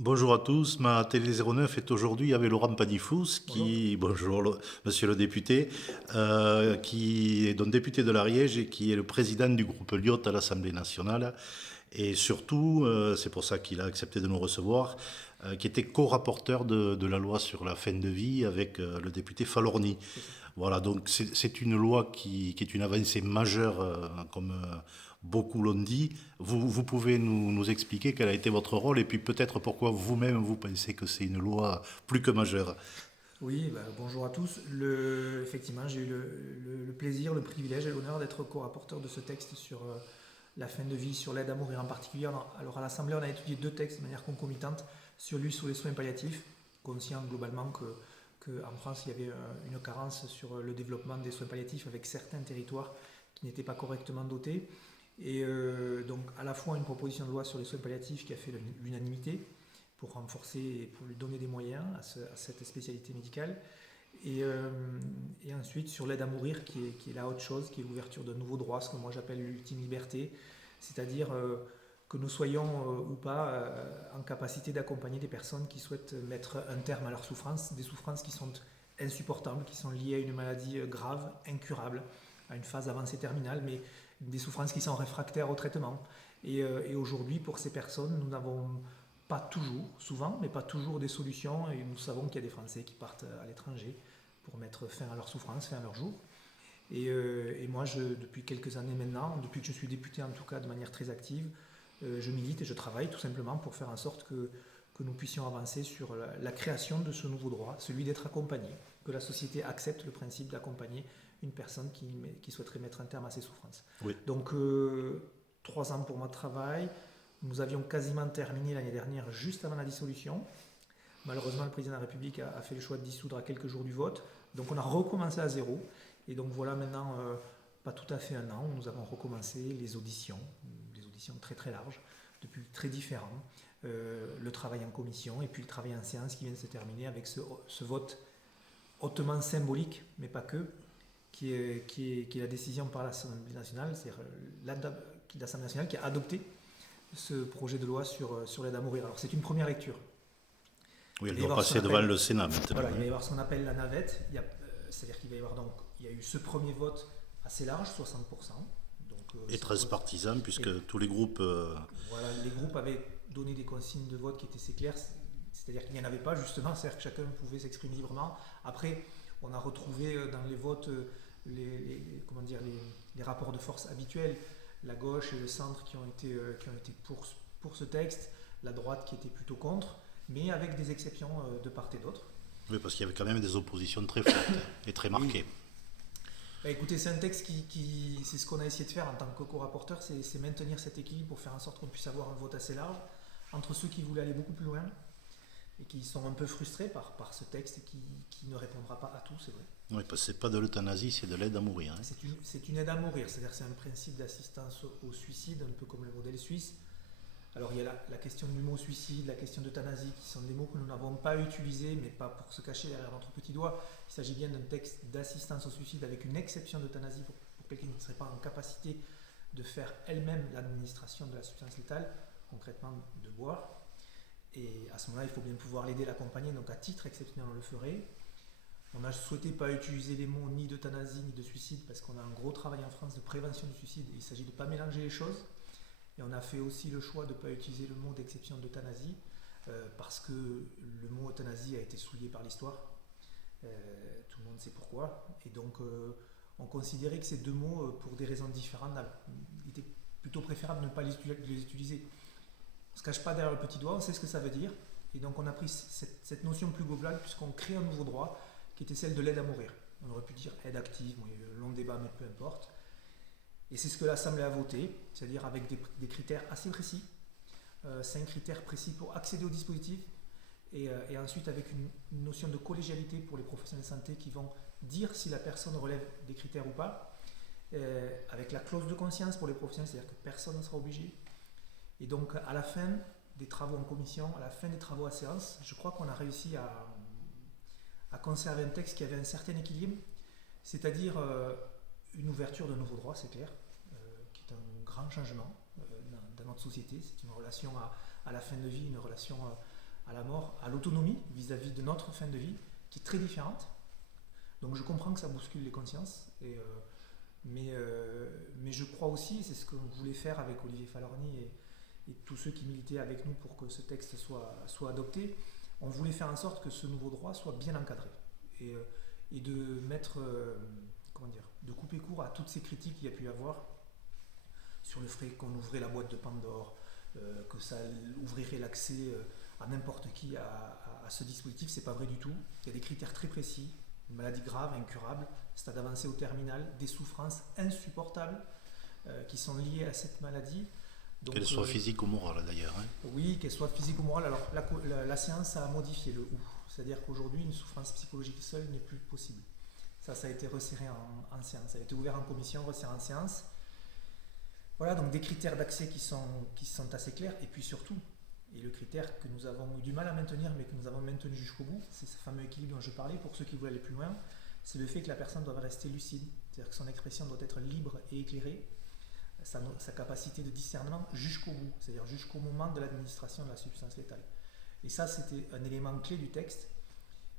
Bonjour à tous, ma Télé 09 est aujourd'hui avec Laurent Padifous, Bonjour. bonjour monsieur le député, qui est donc député de l'Ariège et qui est le président du groupe Lyot à l'Assemblée nationale. Et surtout, c'est pour ça qu'il a accepté de nous recevoir, qui était co-rapporteur de la loi sur la fin de vie avec le député Falorni. C'est ça. Voilà, donc c'est une loi qui est une avancée majeure, comme beaucoup l'ont dit. Vous pouvez nous expliquer quel a été votre rôle et puis peut-être pourquoi vous-même vous pensez que c'est une loi plus que majeure. Oui, bah, bonjour à tous. Effectivement, j'ai eu le plaisir, le privilège et l'honneur d'être co-rapporteur de ce texte sur la fin de vie, sur l'aide à mourir en particulier. Alors à l'Assemblée, on a étudié deux textes de manière concomitante, sur lui sur les soins palliatifs, conscient globalement qu'en France, il y avait une carence sur le développement des soins palliatifs avec certains territoires qui n'étaient pas correctement dotés. Et donc à la fois une proposition de loi sur les soins palliatifs qui a fait l'unanimité, pour renforcer et pour lui donner des moyens à cette spécialité médicale. Et, euh, et ensuite sur l'aide à mourir qui est la autre chose, qui est l'ouverture d'un nouveau droit, ce que moi j'appelle l'ultime liberté, c'est-à-dire que nous soyons ou pas en capacité d'accompagner des personnes qui souhaitent mettre un terme à leurs souffrances, des souffrances qui sont insupportables, qui sont liées à une maladie grave, incurable, à une phase avancée terminale, mais des souffrances qui sont réfractaires au traitement. Et aujourd'hui, pour ces personnes, nous n'avons pas toujours, souvent, mais pas toujours des solutions. Et nous savons qu'il y a des Français qui partent à l'étranger pour mettre fin à leur souffrance, fin à leur jour. Et moi, depuis quelques années maintenant, depuis que je suis député en tout cas de manière très active, je milite et je travaille tout simplement pour faire en sorte que nous puissions avancer sur la création de ce nouveau droit, celui d'être accompagné, que la société accepte le principe d'accompagner une personne qui souhaiterait mettre un terme à ses souffrances. Oui, Donc, 3 ans pour moi de travail. Nous avions quasiment terminé l'année dernière, juste avant la dissolution. Malheureusement, le président de la République a fait le choix de dissoudre à quelques jours du vote. Donc, on a recommencé à zéro. Et donc, voilà maintenant, pas tout à fait un an, où nous avons recommencé des auditions très très larges, de publics très différents, le travail en commission et puis le travail en séance qui vient de se terminer avec ce vote hautement symbolique, mais pas que, qui est la décision par l'Assemblée nationale, c'est-à-dire l'Assemblée nationale qui a adopté ce projet de loi sur l'aide à mourir. Alors c'est une première lecture. oui, Il elle va y doit avoir ce qu'on passer devant appelle, le Sénat maintenant, voilà, il va hein. y avoir ce qu'on appelle la navette. C'est-à-dire qu'il va y avoir donc, il y a eu ce premier vote assez large, 60%. Donc Et ça 13 pose. partisans, Et puisque tous les groupes... voilà, les groupes avaient donné des consignes de vote qui étaient assez claires. C'est-à-dire qu'il n'y en avait pas justement, c'est-à-dire que chacun pouvait s'exprimer librement. Après, on a retrouvé dans les votes comment dire, les rapports de force habituels, la gauche et le centre qui ont été pour ce texte, la droite qui était plutôt contre, mais avec des exceptions de part et d'autre. Oui, parce qu'il y avait quand même des oppositions très fortes et très Oui. marquées. Bah, écoutez, c'est un texte c'est ce qu'on a essayé de faire en tant que co-rapporteur, c'est maintenir cet équilibre pour faire en sorte qu'on puisse avoir un vote assez large entre ceux qui voulaient aller beaucoup plus loin et qui sont un peu frustrés par ce texte qui ne répondra pas à tout, c'est vrai. Oui, parce que c'est pas de l'euthanasie, c'est de l'aide à mourir, hein. C'est une aide à mourir, c'est-à-dire c'est un principe d'assistance au suicide, un peu comme le modèle suisse. Alors il y a la question du mot suicide, la question d'euthanasie, qui sont des mots que nous n'avons pas utilisés, mais pas pour se cacher derrière notre petit doigt. Il s'agit bien d'un texte d'assistance au suicide avec une exception d'euthanasie pour quelqu'un qui ne serait pas en capacité de faire elle-même l'administration de la substance létale, concrètement de boire. Et à ce moment-là, il faut bien pouvoir l'aider, l'accompagner, donc à titre exceptionnel, on le ferait. On a souhaité pas utiliser les mots ni d'euthanasie ni de suicide parce qu'on a un gros travail en France de prévention du suicide et il s'agit de ne pas mélanger les choses. Et on a fait aussi le choix de ne pas utiliser le mot d'exception d'euthanasie parce que le mot euthanasie a été souillé par l'histoire. Tout le monde sait pourquoi. Et donc on considérait que ces deux mots, pour des raisons différentes, il était plutôt préférable de ne pas les utiliser. On ne se cache pas derrière le petit doigt, on sait ce que ça veut dire. Et donc on a pris cette notion plus globale puisqu'on crée un nouveau droit qui était celle de l'aide à mourir. On aurait pu dire aide active, bon, il y a eu un long débat, mais peu importe. Et c'est ce que l'Assemblée a voté, c'est-à-dire avec des critères assez précis, 5 critères précis pour accéder au dispositif, et ensuite avec une notion de collégialité pour les professionnels de santé qui vont dire si la personne relève des critères ou pas, avec la clause de conscience pour les professionnels, c'est-à-dire que personne ne sera obligé. Et donc à la fin des travaux en commission, à la fin des travaux à séance, je crois qu'on a réussi à conserver un texte qui avait un certain équilibre, c'est-à-dire une ouverture de nouveaux droits, c'est clair, qui est un grand changement dans notre société. C'est une relation à la fin de vie, une relation à la mort, à l'autonomie vis-à-vis de notre fin de vie, qui est très différente. Donc je comprends que ça bouscule les consciences, mais je crois aussi, et c'est ce que je voulais faire avec Olivier Falorni et tous ceux qui militaient avec nous pour que ce texte soit adopté, on voulait faire en sorte que ce nouveau droit soit bien encadré et de mettre, de couper court à toutes ces critiques qu'il y a pu y avoir sur le fait qu'on ouvrait la boîte de Pandore, que ça ouvrirait l'accès à n'importe qui à ce dispositif. C'est pas vrai du tout. Il y a des critères très précis, une maladie grave, incurable, stade avancé au terminal, des souffrances insupportables qui sont liées à cette maladie. Donc, qu'elle soit physique ou morale d'ailleurs. Hein. Oui, qu'elle soit physique ou morale. Alors la science a modifié le ou. C'est-à-dire qu'aujourd'hui, une souffrance psychologique seule n'est plus possible. Ça a été resserré en science. Ça a été ouvert en commission, resserré en science. Voilà, donc des critères d'accès qui sont assez clairs. Et puis surtout, et le critère que nous avons eu du mal à maintenir, mais que nous avons maintenu jusqu'au bout, c'est ce fameux équilibre dont je parlais, pour ceux qui veulent aller plus loin, c'est le fait que la personne doit rester lucide. C'est-à-dire que son expression doit être libre et éclairée. Sa capacité de discernement jusqu'au bout, c'est-à-dire jusqu'au moment de l'administration de la substance létale. Et ça, c'était un élément clé du texte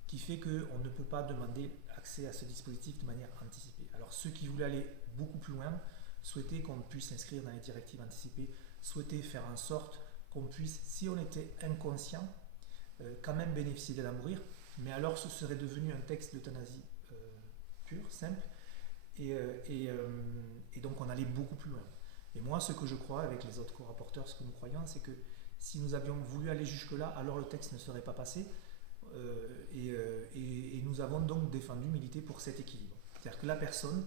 qui fait qu'on ne peut pas demander accès à ce dispositif de manière anticipée. Alors ceux qui voulaient aller beaucoup plus loin souhaitaient qu'on puisse s'inscrire dans les directives anticipées, souhaitaient faire en sorte qu'on puisse, si on était inconscient, quand même bénéficier de la mourir, mais alors ce serait devenu un texte d'euthanasie pur, simple, et donc on allait beaucoup plus loin. Et moi, ce que je crois, avec les autres co-rapporteurs, ce que nous croyons, c'est que si nous avions voulu aller jusque-là, alors le texte ne serait pas passé, et nous avons donc défendu, milité pour cet équilibre. C'est-à-dire que la personne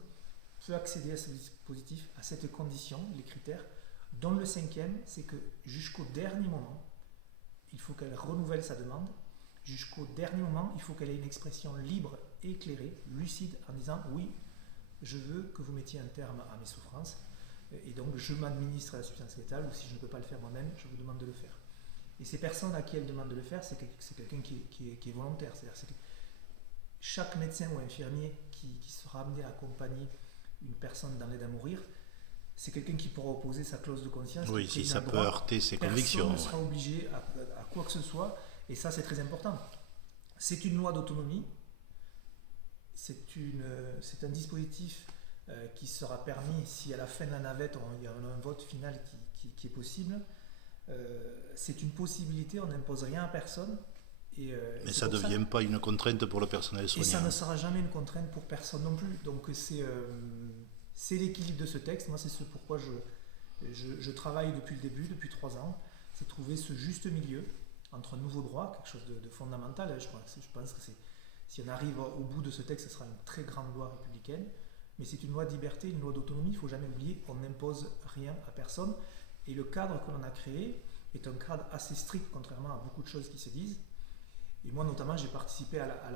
peut accéder à ce dispositif, à cette condition, les critères, dont le cinquième, c'est que jusqu'au dernier moment, il faut qu'elle renouvelle sa demande. Jusqu'au dernier moment, il faut qu'elle ait une expression libre, éclairée, lucide, en disant « oui, je veux que vous mettiez un terme à mes souffrances, et donc je m'administre la substance létale, ou si je ne peux pas le faire moi-même, je vous demande de le faire. » Et ces personnes à qui elle demande de le faire, c'est quelqu'un qui est volontaire. C'est-à-dire que chaque médecin ou infirmier qui sera amené à accompagner une personne dans l'aide à mourir, c'est quelqu'un qui pourra opposer sa clause de conscience. Oui, si ça peut heurter ses convictions. Personne ne sera obligé à quoi que ce soit, et ça c'est très important. C'est une loi d'autonomie, c'est un dispositif qui sera permis si à la fin de la navette il y a un vote final qui est possible. C'est une possibilité, on n'impose rien à personne. Mais ça ne devient pas une contrainte pour le personnel soignant. Et ça ne sera jamais une contrainte pour personne non plus. Donc c'est l'équilibre de ce texte. Moi, c'est ce pourquoi je travaille depuis le début, depuis 3 ans. C'est trouver ce juste milieu entre un nouveau droit, quelque chose de fondamental. Je pense que si on arrive au bout de ce texte, ce sera une très grande loi républicaine. Mais c'est une loi de liberté, une loi d'autonomie. Il ne faut jamais oublier, on n'impose rien à personne. Et le cadre que l'on a créé est un cadre assez strict, contrairement à beaucoup de choses qui se disent. Et moi, notamment, j'ai participé à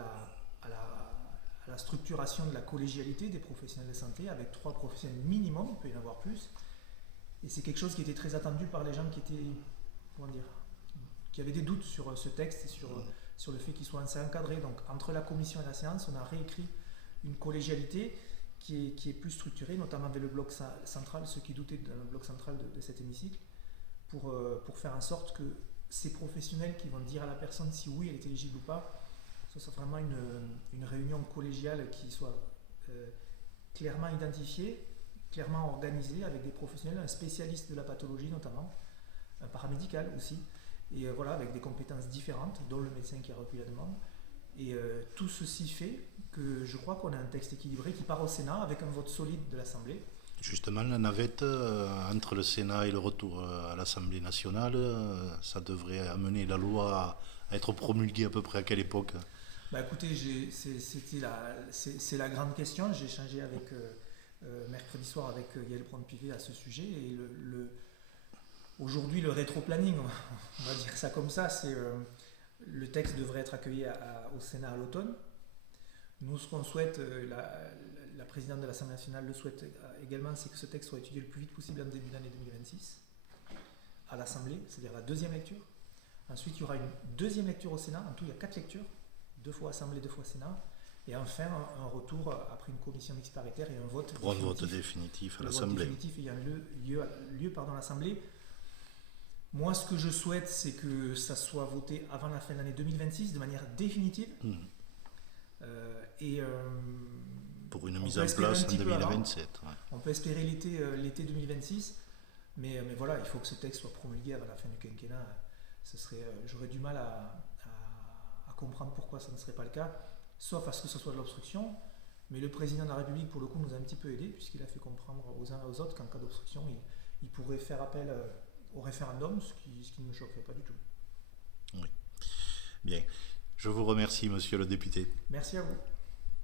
la structuration de la collégialité des professionnels de santé avec 3 professionnels minimum, il peut y en avoir plus. Et c'est quelque chose qui était très attendu par les gens qui avaient des doutes sur ce texte et sur le fait qu'il soit assez encadré. Donc, entre la commission et la séance, on a réécrit une collégialité qui est plus structurée, notamment avec le bloc central, ceux qui doutaient dans le bloc central de cet hémicycle, pour faire en sorte que ces professionnels qui vont dire à la personne si oui elle est éligible ou pas, ce soit vraiment une réunion collégiale qui soit clairement identifiée, clairement organisée, avec des professionnels, un spécialiste de la pathologie notamment, un paramédical aussi, et voilà, avec des compétences différentes, dont le médecin qui a recueilli la demande. Et tout ceci fait que je crois qu'on a un texte équilibré qui part au Sénat avec un vote solide de l'Assemblée. Justement, la navette entre le Sénat et le retour à l'Assemblée nationale, ça devrait amener la loi à être promulguée à peu près à quelle époque? Écoutez, c'est la grande question. J'ai échangé mercredi soir avec Yael Braun-Pivet à ce sujet. Et aujourd'hui, le rétro-planning, on va dire ça comme ça, c'est le texte devrait être accueilli au Sénat à l'automne. Nous, ce qu'on souhaite, la présidente de l'Assemblée nationale le souhaite également, c'est que ce texte soit étudié le plus vite possible en début d'année 2026 à l'Assemblée, c'est-à-dire la 2e lecture. Ensuite, il y aura une 2e lecture au Sénat. En tout, il y a 4 lectures, 2 fois Assemblée, 2 fois Sénat. Et enfin, un retour après une commission mixte paritaire et un vote définitif à l'Assemblée. Le vote définitif ayant lieu à l'Assemblée. Moi, ce que je souhaite, c'est que ça soit voté avant la fin de l'année 2026 de manière définitive. Et Pour une on mise peut en espérer un place en petit peu avant. 2027. Ouais. On peut espérer l'été 2026. Mais voilà, il faut que ce texte soit promulgué avant la fin du quinquennat. J'aurais du mal à comprendre pourquoi ça ne serait pas le cas, sauf à ce que ce soit de l'obstruction. Mais le président de la République, pour le coup, nous a un petit peu aidés, puisqu'il a fait comprendre aux uns et aux autres qu'en cas d'obstruction, il pourrait faire appel au référendum, ce qui ne me choquerait pas du tout. Oui. Bien. Je vous remercie, monsieur le député. Merci à vous.